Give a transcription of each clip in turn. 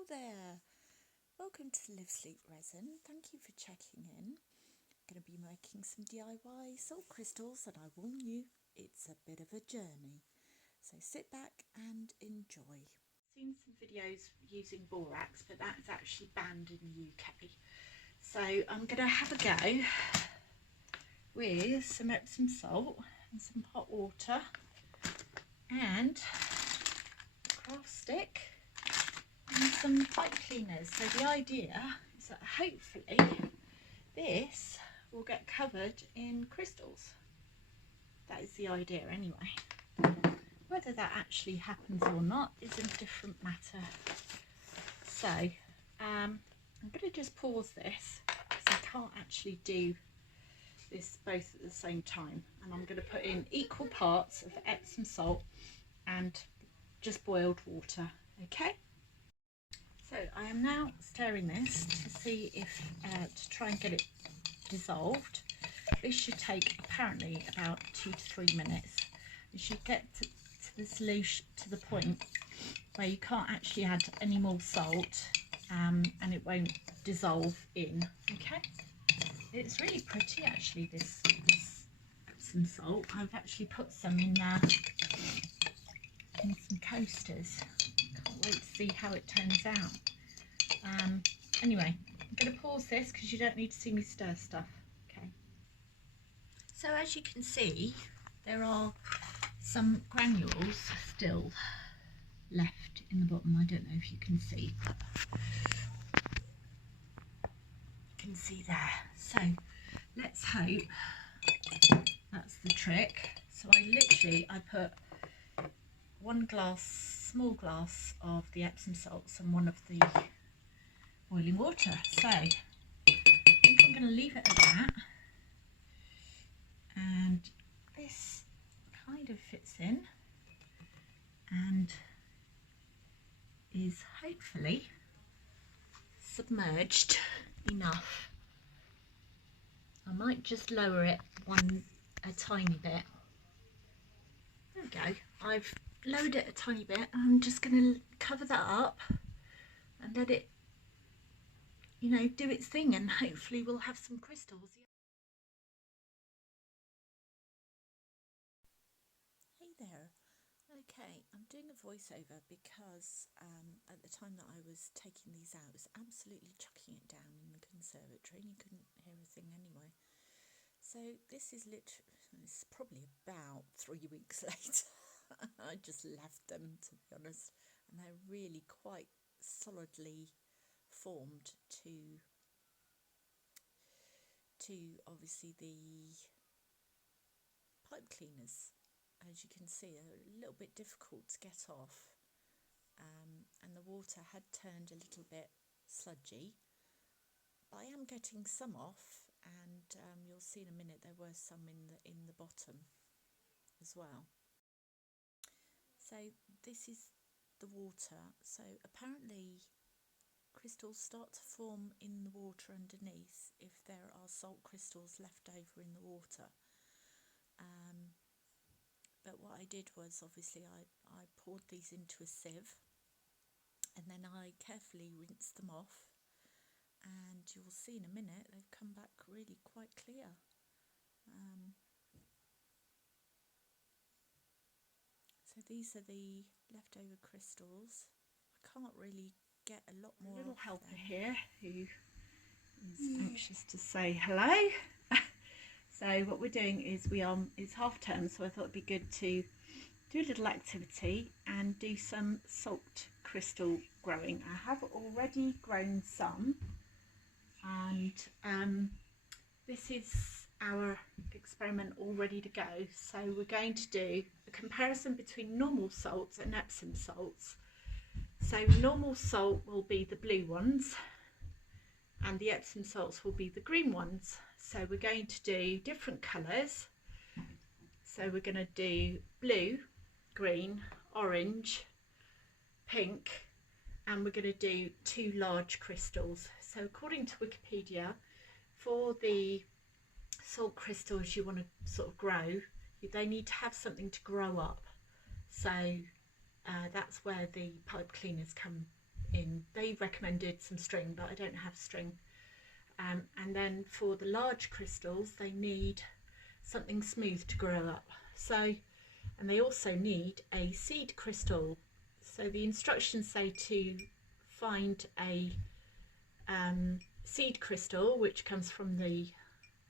Hello there, welcome to Live Sleep Resin. Thank you for checking in. I'm going to be making some DIY salt crystals and I warn you, it's a bit of a journey. So sit back and enjoy. I've seen some videos using borax, but that's actually banned in the UK. So I'm going to have a go with some epsom salt and some hot water and a craft stick and some pipe cleaners. So the idea is that hopefully this will get covered in crystals. That is the idea anyway. Whether that actually happens or not is a different matter. So I'm going to just pause this because I can't actually do this both at the same time, and I'm going to put in equal parts of epsom salt and just boiled water. Okay, so I am now stirring this to see if to try and get it dissolved. This should take apparently about 2 to 3 minutes. You should get to the solution to the point where you can't actually add any more salt and it won't dissolve in. Okay, it's really pretty actually, this epsom salt. I've actually put some in some coasters. Can't wait to see how it turns out. Anyway, I'm going to pause this because you don't need to see me stir stuff. Okay, so as you can see, there are some granules still left in the bottom. I don't know if you can see, but you can see there. So let's hope that's the trick. So I put one small glass of the epsom salts and one of the boiling water. So I think I'm going to leave it at that, and this kind of fits in and is hopefully submerged enough. I might just lower it a tiny bit. There we go. I've lowered it a tiny bit. I'm just going to cover that up and let it, do its thing, and hopefully we'll have some crystals. Hey there. Okay, I'm doing a voiceover because at the time that I was taking these out, I was absolutely chucking it down in the conservatory and you couldn't hear a thing anyway. So this is it's probably about 3 weeks later. I just left them, to be honest, and they're really quite solidly formed to obviously the pipe cleaners. As you can see, they're a little bit difficult to get off, and the water had turned a little bit sludgy, but I am getting some off, and you'll see in a minute there were some in the bottom as well. So this is the water. So apparently crystals start to form in the water underneath if there are salt crystals left over in the water. But what I did was, obviously, I poured these into a sieve and then I carefully rinsed them off, and you'll see in a minute they've come back really quite clear. So these are the leftover crystals. I can't really get a lot more. A little helper here who is anxious to say hello. So what we're doing is it's half term, so I thought it'd be good to do a little activity and do some salt crystal growing. I have already grown some, and this is our experiment all ready to go. So we're going to do a comparison between normal salts and epsom salts. So normal salt will be the blue ones and the epsom salts will be the green ones. So we're going to do different colours. So we're going to do blue, green, orange, pink, and we're going to do 2 large crystals. So according to Wikipedia, for the salt crystals you want to sort of grow, they need to have something to grow up. So that's where the pipe cleaners come in. They recommended some string, but I don't have string. And then for the large crystals, they need something smooth to grow up. So, and they also need a seed crystal. So the instructions say to find a seed crystal, which comes from the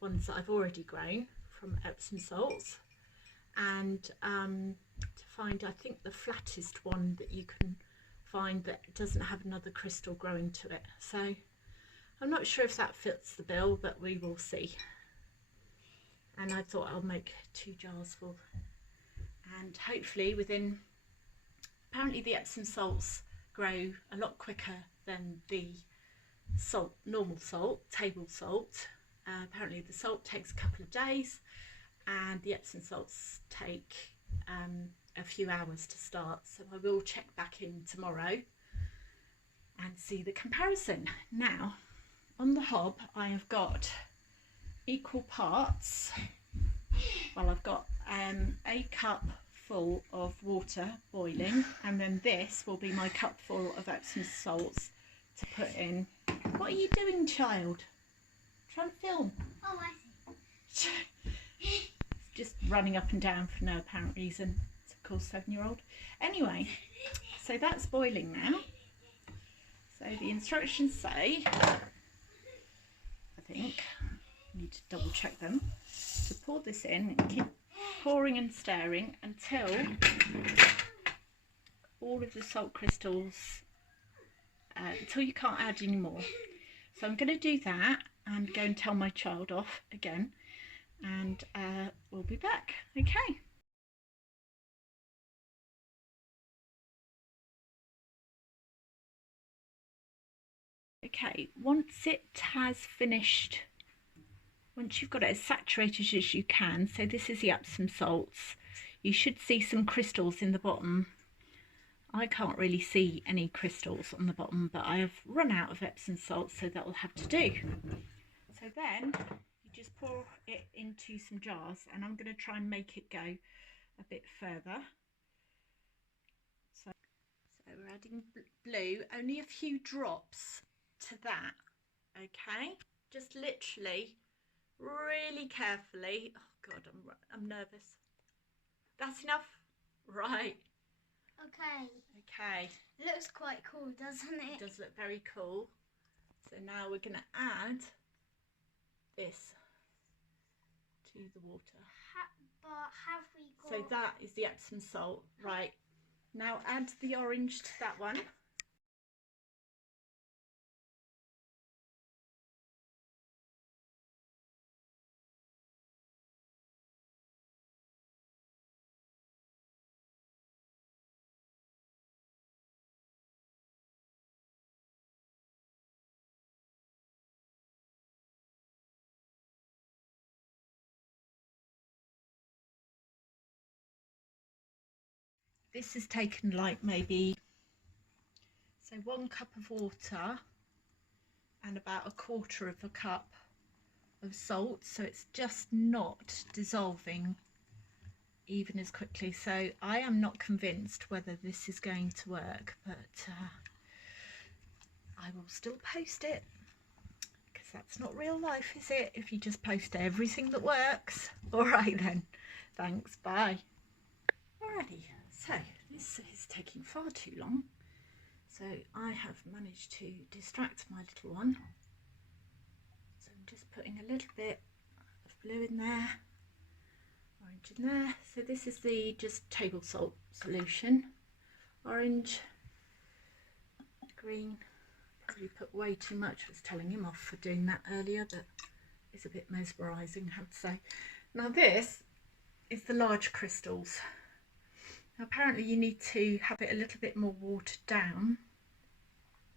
ones that I've already grown from Epsom salts, and to find, I think, the flattest one that you can find that doesn't have another crystal growing to it. So I'm not sure if that fits the bill, but we will see. And I thought I'll make 2 jars full, and hopefully within, apparently the Epsom salts grow a lot quicker than the salt, normal salt, table salt. Apparently the salt takes a couple of days and the Epsom salts take a few hours to start. So I will check back in tomorrow and see the comparison. Now on the hob I have got equal parts, well, I've got a cup full of water boiling, and then this will be my cup full of Epsom salts to put in. What are you doing, child? Trying to film? Oh, I see. Just running up and down for no apparent reason. It's a cool 7-year-old. Anyway, so that's boiling now. So the instructions say, I think, I need to double check them, to pour this in and keep pouring and stirring until all of the salt crystals, until you can't add any more. So I'm going to do that and go and tell my child off again, and we'll be back. Okay. Okay, once it has finished, once you've got it as saturated as you can, so this is the Epsom salts, you should see some crystals in the bottom. I can't really see any crystals on the bottom, but I have run out of Epsom salts, so that will have to do. So then you just pour it into some jars, and I'm going to try and make it go a bit further. So we're adding blue, only a few drops to that, okay? Just literally, really carefully. Oh God, I'm nervous. That's enough, right? Okay. Okay. It looks quite cool, doesn't it? It does look very cool. So now we're going to add this to the water. But have we got... So that is the Epsom salt. Right. Now add the orange to that one. This has taken like maybe, so 1 cup of water and about 1/4 of a cup of salt, so it's just not dissolving even as quickly. So I am not convinced whether this is going to work, but I will still post it, because that's not real life, is it, if you just post everything that works? All right then, thanks, bye. Alrighty, so this is taking far too long, so I have managed to distract my little one. So I'm just putting a little bit of blue in there, orange in there. So this is the just table salt solution. Orange, green, probably put way too much. I was telling him off for doing that earlier, but it's a bit mesmerising, I have to say. Now this is the large crystals. Now apparently you need to have it a little bit more watered down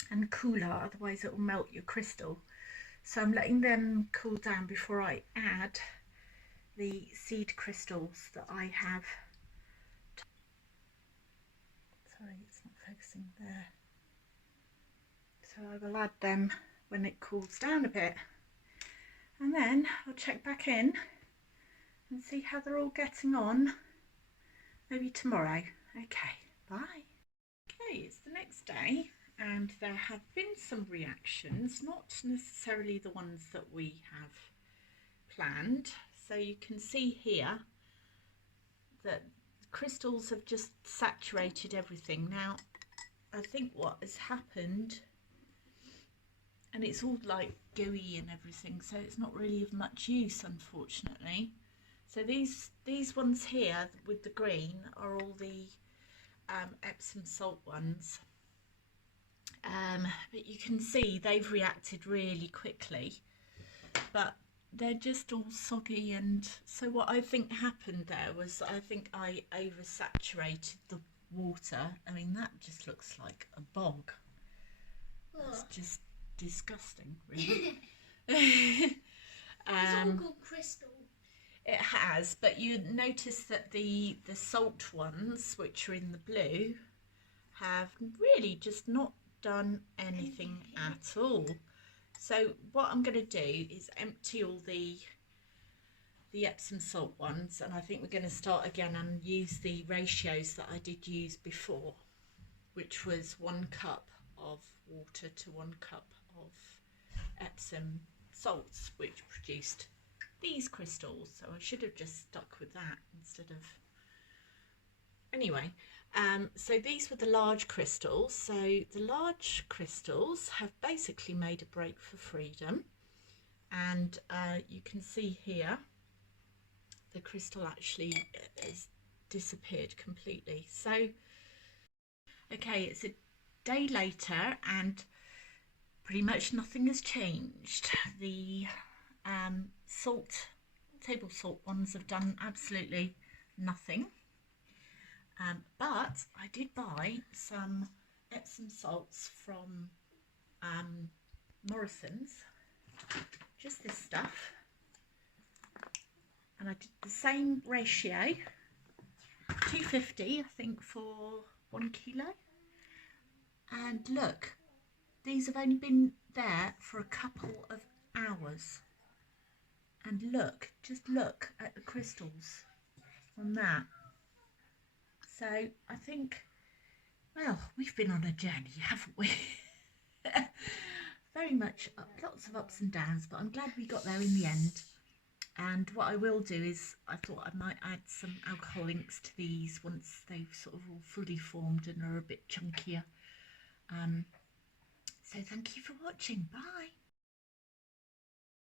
and cooler, otherwise it will melt your crystal. So I'm letting them cool down before I add the seed crystals that I have. Sorry, it's not focusing there. So I will add them when it cools down a bit, and then I'll check back in and see how they're all getting on, maybe tomorrow. Okay, bye. Okay, it's the next day and there have been some reactions, not necessarily the ones that we have planned. So you can see here that crystals have just saturated everything. Now I think what has happened, and it's all like gooey and everything, so it's not really of much use, unfortunately. So these ones here with the green are all the Epsom salt ones, but you can see they've reacted really quickly, but they're just all soggy. And so what I think happened there was, I think I oversaturated the water. I mean, that just looks like a bog. It's just disgusting, really. It's all called crystal. It has, but you notice that the salt ones, which are in the blue, have really just not done anything at all. So what I'm going to do is empty all the Epsom salt ones, and I think we're going to start again and use the ratios that I did use before, which was 1 cup of water to 1 cup of Epsom salts, which produced these crystals. So I should have just stuck with that instead of... Anyway, so these were the large crystals. So the large crystals have basically made a break for freedom, and you can see here the crystal actually has disappeared completely. So okay, it's a day later and pretty much nothing has changed. The table salt ones have done absolutely nothing. But I did buy some Epsom salts from Morrison's, just this stuff, and I did the same ratio, 250 I think for 1 kilo, and look, these have only been there for a couple of hours, and look, just look at the crystals on that. So I think, well, we've been on a journey, haven't we? Very much lots of ups and downs, but I'm glad we got there in the end. And what I will do is, I thought I might add some alcohol inks to these once they've sort of all fully formed and are a bit chunkier. So thank you for watching. Bye.